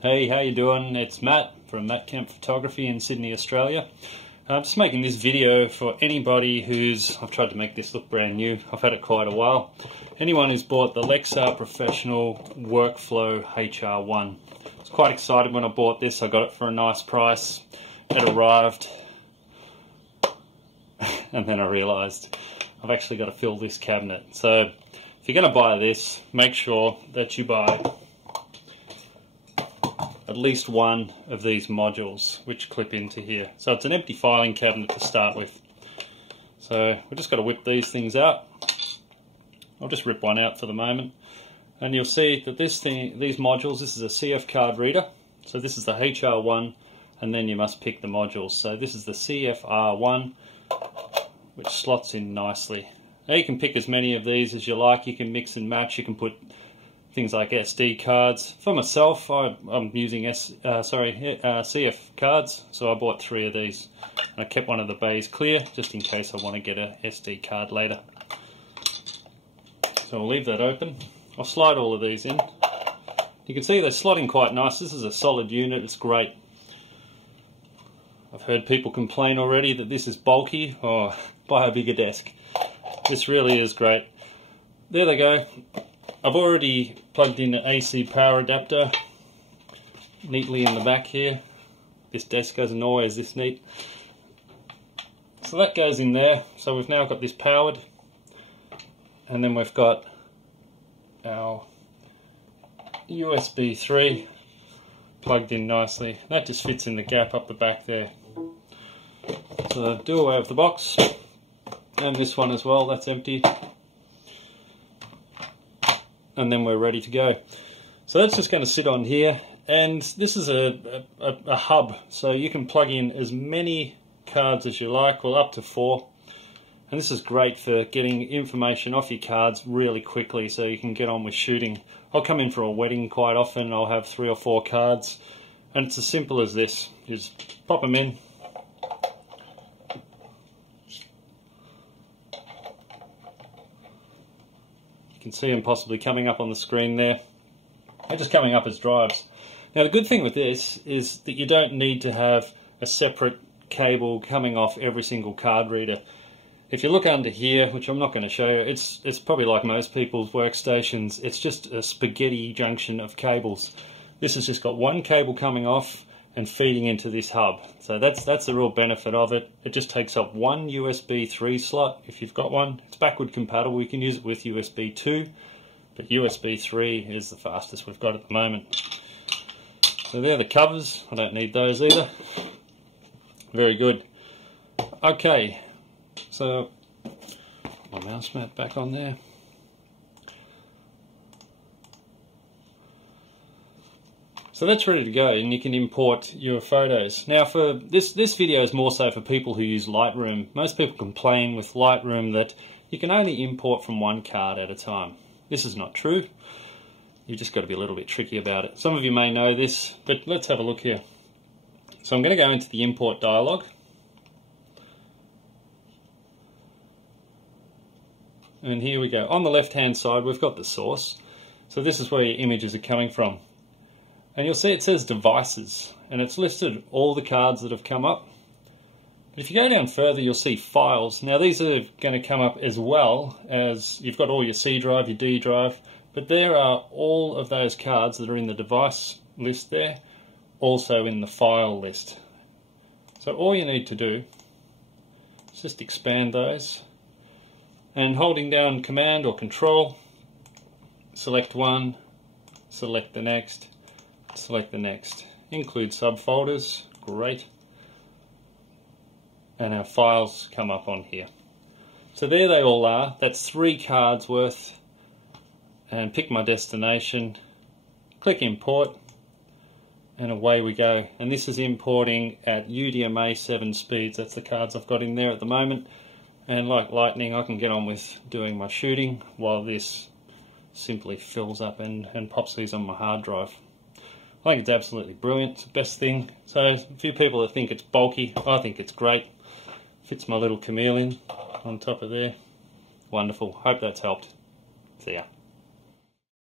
Hey, how you doing? It's Matt from Matt Kemp Photography in Sydney, Australia. I'm just making this video for anybody I've tried to make this look brand new. I've had it quite a while. Anyone who's bought the Lexar Professional Workflow HR1. I was quite excited when I bought this. I got it for a nice price. It arrived. And then I realised I've actually got to fill this cabinet. So if you're going to buy this, make sure that you buy at least one of these modules which clip into here. So it's an empty filing cabinet to start with. So we've just got to whip these things out. I'll just rip one out for the moment. And you'll see that these modules, this is a CF card reader. So this is the HR1, and then you must pick the modules. So this is the CFR1, which slots in nicely. Now you can pick as many of these as you like. You can mix and match. You can put things like SD cards. For myself, I'm using CF cards, so I bought 3 of these. And I kept one of the bays clear, just in case I want to get a SD card later. So I'll leave that open. I'll slide all of these in. You can see they're slotting quite nice. This is a solid unit, it's great. I've heard people complain already that this is bulky. Oh, buy a bigger desk. This really is great. There they go. I've already plugged in an AC power adapter neatly in the back here. This desk isn't always this neat. So that goes in there. So we've now got this powered, and then we've got our USB 3 plugged in nicely. That just fits in the gap up the back there. So do away with the box, and this one as well, that's empty. And then we're ready to go. So that's just going to sit on here, and this is a hub, so you can plug in as many cards as you like, well up to 4. And this is great for getting information off your cards really quickly so you can get on with shooting. I'll come in for a wedding quite often, I'll have 3 or 4 cards, and it's as simple as this. You just pop them in. You can see them possibly coming up on the screen there. They're just coming up as drives. Now the good thing with this is that you don't need to have a separate cable coming off every single card reader. If you look under here, which I'm not going to show you, it's probably like most people's workstations. It's just a spaghetti junction of cables. This has just got one cable coming off and feeding into this hub. So that's the real benefit of it. It just takes up one USB 3 slot if you've got one. It's backward compatible. You can use it with USB 2, but USB 3 is the fastest we've got at the moment. So there are the covers. I don't need those either. Very good. Okay, so my mouse mat back on there. So that's ready to go, and you can import your photos. Now for this video is more so for people who use Lightroom. Most people complain with Lightroom that you can only import from one card at a time. This is not true. You've just got to be a little bit tricky about it. Some of you may know this, but let's have a look here. So I'm going to go into the import dialog. And here we go. On the left hand side we've got the source. So this is where your images are coming from. And you'll see it says devices, and it's listed all the cards that have come up. But if you go down further, you'll see files. Now these are going to come up as well as you've got all your C drive, your D drive, but there are all of those cards that are in the device list there, also in the file list. So all you need to do is just expand those, and holding down Command or Control, select one, select the next, select the next. Include subfolders, great. And our files come up on here. So there they all are. That's 3 cards worth. And pick my destination, click import, and away we go. And this is importing at UDMA 7 speeds. That's the cards I've got in there at the moment. And like lightning, I can get on with doing my shooting while this simply fills up and pops these on my hard drive. I think it's absolutely brilliant. It's the best thing. So a few people that think it's bulky, I think it's great. Fits my little chameleon on top of there. Wonderful. Hope that's helped. See ya.